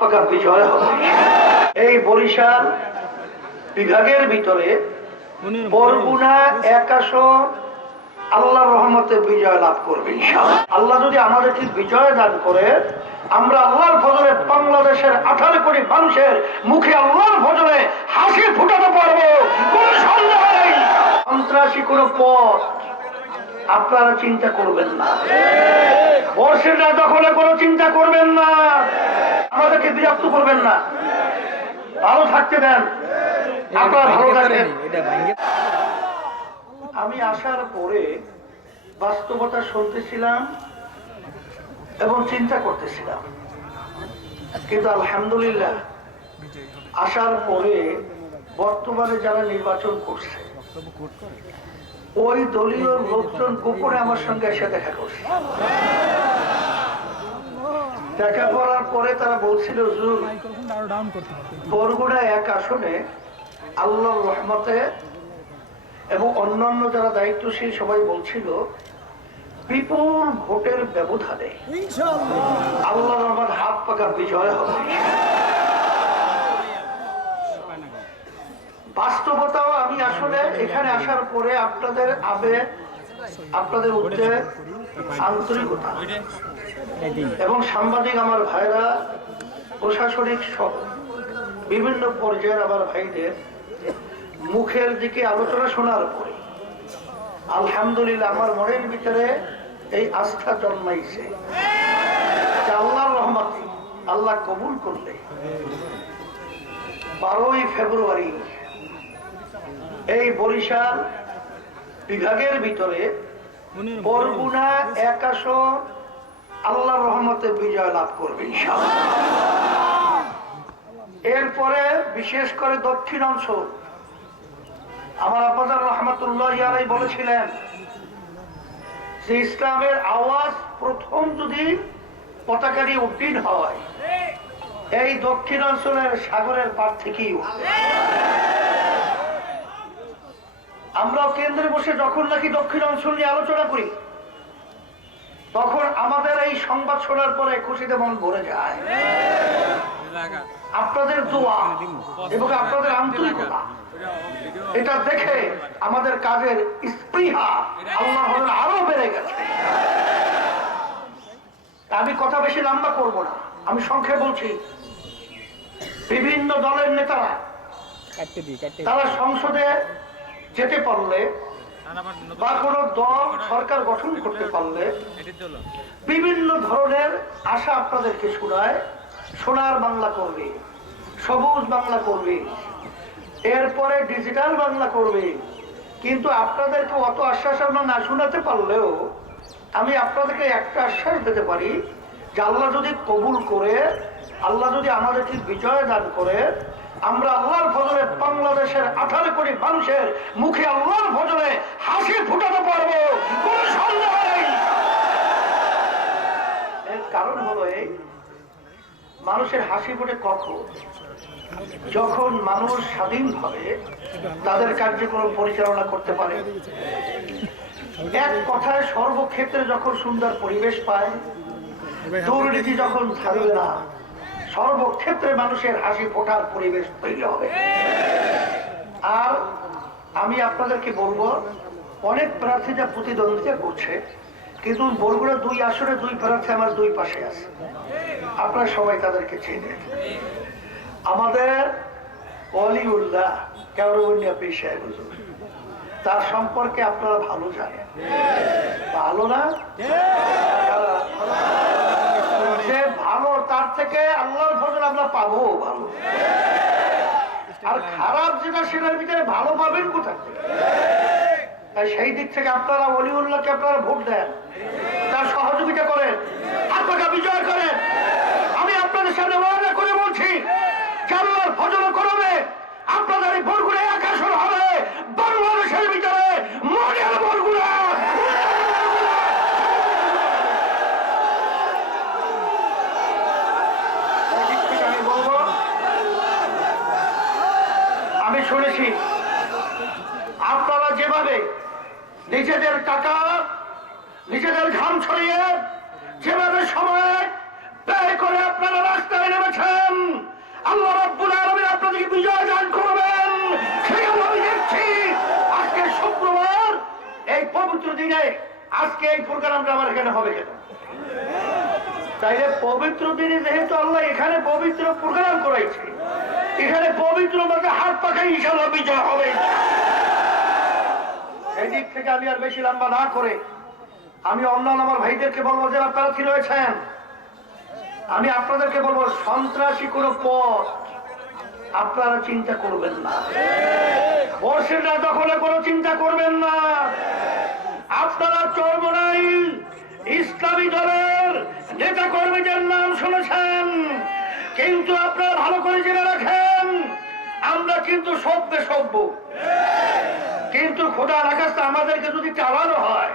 পাকা বিজয় হবে। এই বরিশাল বিভাগের ভিতরে বরগুনা 1 আসন আল্লাহর রহমতে বিজয় লাভ করবে ইনশাআল্লাহ। আল্লাহ যদি আমাদেরকে বিজয় দান করে, আমরা আল্লাহর ফজলে বাংলাদেশের 18 কোটি মানুষের মুখে আল্লাহর ফজলে হাসি ফুটাতে পারবো, কোনো সন্দেহ নেই। সন্ত্রাসী কোনো পথ আপনারা চিন্তা করবেন না, বর্ষেটা দখলে কোনো চিন্তা করবেন না, আমাদেরকে বিরক্ত করবেন না, ভালো থাকতে দেন, আপনারা ভালো থাকবেন। আমি আসার পরে বাস্তবতা শুনতেছিলাম এবং চিন্তা করতেছিলাম, কিন্তু আলহামদুলিল্লাহ আসার পরে বর্তমানে যারা নির্বাচন করছে ওই দলীয় লোকজন গোপনে আমার সঙ্গে এসে দেখা করছে। দেখা করার পরে তারা বলছিল, হুজুর বরগুনা 1 আসনে আল্লাহর রহমতে এবং অন্যান্য যারা দায়িত্বশীল সবাই বলছিল বিপুল ভোটের ব্যবধানে আল্লাহর রহমত হাত পাকা বিজয় হবে। বাস্তবতাও আমি আসলে এখানে আসার পরে আপনাদের আবেগ, আপনাদের উদ্বেগ, আন্তরিকতা এবং সাংবাদিক আমার ভাইরা, প্রশাসনিক সহ বিভিন্ন পর্যায়ের আমার ভাইদের মুখের দিকে আলোচনা শোনার পরে আলহামদুলিল্লাহ আমার মনের ভিতরে এই আস্থা জন্মাইছে যে আল্লাহর রহমতে আল্লাহ কবুল করলে 12ই ফেব্রুয়ারি এই বরিশাল বিভাগের ভিতরে বরগুনা 1 আসন আল্লাহর রহমতে বিজয় লাভ করবে ইনশাআল্লাহ। এরপরে বিশেষ করে দক্ষিণ অঞ্চল আমার আব্বাজান রহমাতুল্লাহ আলাইহি বলেছিলেন যে ইসলামের আওয়াজ প্রথম যদি পতাকা দিয়ে উড্ডীন হয় এই দক্ষিণ অঞ্চলের সাগরের পার থেকেই উঠবে। আমরাও কেন্দ্রে বসে যখন নাকি দক্ষিণ অঞ্চল নিয়ে আলোচনা করি তখন আমাদের এই সংবাদ শোনার পরে খুশিতে মন ভরে যায়। আপনাদের দোয়া এবং আপনাদের আন্তরিকতা এটা দেখে আমাদের কাজের স্পৃহা আল্লাহ আরো বেড়ে গেছে। আমি কথা বেশি লম্বা করব না, আমি সংক্ষেপে বলছি। বিভিন্ন দলের নেতারা তারা সংসদে যেতে পারলে বা কোন দল সরকার গঠন করতে পারলে বিভিন্ন ধরনের আশা আপনাদেরকে শোনায়। সোনার বাংলা করবে, সবুজ বাংলা করবে, এরপরে ডিজিটাল বাংলা করবে। কিন্তু আপনাদেরকে অত আশ্বাস আমরা না শোনাতে পারলেও আমি আপনাদেরকে একটা আশ্বাস দিতে পারি যে আল্লাহ যদি কবুল করে, আল্লাহ যদি আমাদেরকে বিজয় দান করে, আমরা আল্লাহর ফজলে বাংলাদেশের 18 কোটি মানুষের মুখে আল্লাহর ফজলে হাসি ফুটাতে পারবো, কোনো সন্দেহ নেই। এর কারণ হলো এই, মানুষের হাসি ফোটে কখন? যখন মানুষ স্বাধীনভাবে তাদের কার্যক্রম পরিচালনা করতে পারে, এক কথায় সর্বক্ষেত্রে যখন সুন্দর পরিবেশ পায়, দুর্নীতি যখন থাকবে না, সর্বক্ষেত্রে মানুষের হাসি ফোটার পরিবেশ তৈরি হবে। আর আমি আপনাদেরকে বলবো, অনেক প্রার্থীরা প্রতিদ্বন্দ্বিতা করছে, কিন্তু বরগুনা 2 আসনে 2 প্রার্থী আমার 2 পাশে আছে। আপনারা সবাই তাদেরকে চেনেন। আমাদের ওয়ালিউল্লাহ কামরুন্নিয়া পীর সাহেব হুজুর, তার সম্পর্কে আপনারা ভালো জানেন, ভালো না? যে ভালো তার থেকে আল্লাহর ফজল আমরা পাবো ভালো, আর খারাপ যেটা সেটার ভিতরে ভালো পাবেন কোথা থেকে? তাই সেই দিক থেকে আপনারা ওয়ালিউল্লাহকে আপনারা ভোট দেন, তার সহযোগিতা করেন, আপনাকে বিজয় করেন। আমি আপনাদের সামনে ওয়াদা করে বলছি যে আল্লাহর ফজল করবে আপনাদের এই বরগুনা 1 আসন হবে বাংলাদেশের ভিতরে মডেল বরগুনা। আমি শুনেছি আপনারা যেভাবে নিজেদের টাকা, নিজেদের ঘাম ছড়িয়ে যেভাবে সময় ব্যয় করে আপনারা রাস্তায় নেমেছেন, আল্লাহ রাব্বুল আলামিন আপনাদেরকে বিজয় দান করবেন। সেই আমি দেখছি আজকে শুক্রবার, এই পবিত্র দিনে আজকে এই প্রোগ্রামটা আমার এখানে হবে কেন? তাইলে পবিত্র দিনে যেহেতু আল্লাহ এখানে পবিত্র প্রোগ্রাম করাইছে, এখানে পবিত্র মধ্যে হাত পাখাই ইনশাআল্লাহ বিজয় হবে। এই দিক থেকে আমি আর বেশি লম্বা না করে আমি অন্যান্য আমার ভাইদেরকে বলবো, যারা প্রার্থী রয়েছেন, আমি আপনাদেরকে বলবো সন্ত্রাসী কোন পথ আপনারা চিন্তা করবেন না, বর্ষেটা দখলে কোনো চিন্তা করবেন না। আপনারা চরমোনাই ইসলামী দলের নেতা কর্মীদের নাম শুনেছেন, কিন্তু আপনারা ভালো করে জেনে রাখেন আমরা কিন্তু সভ্য, কিন্তু খোদার আকাশটা আমাদেরকে যদি চালানো হয়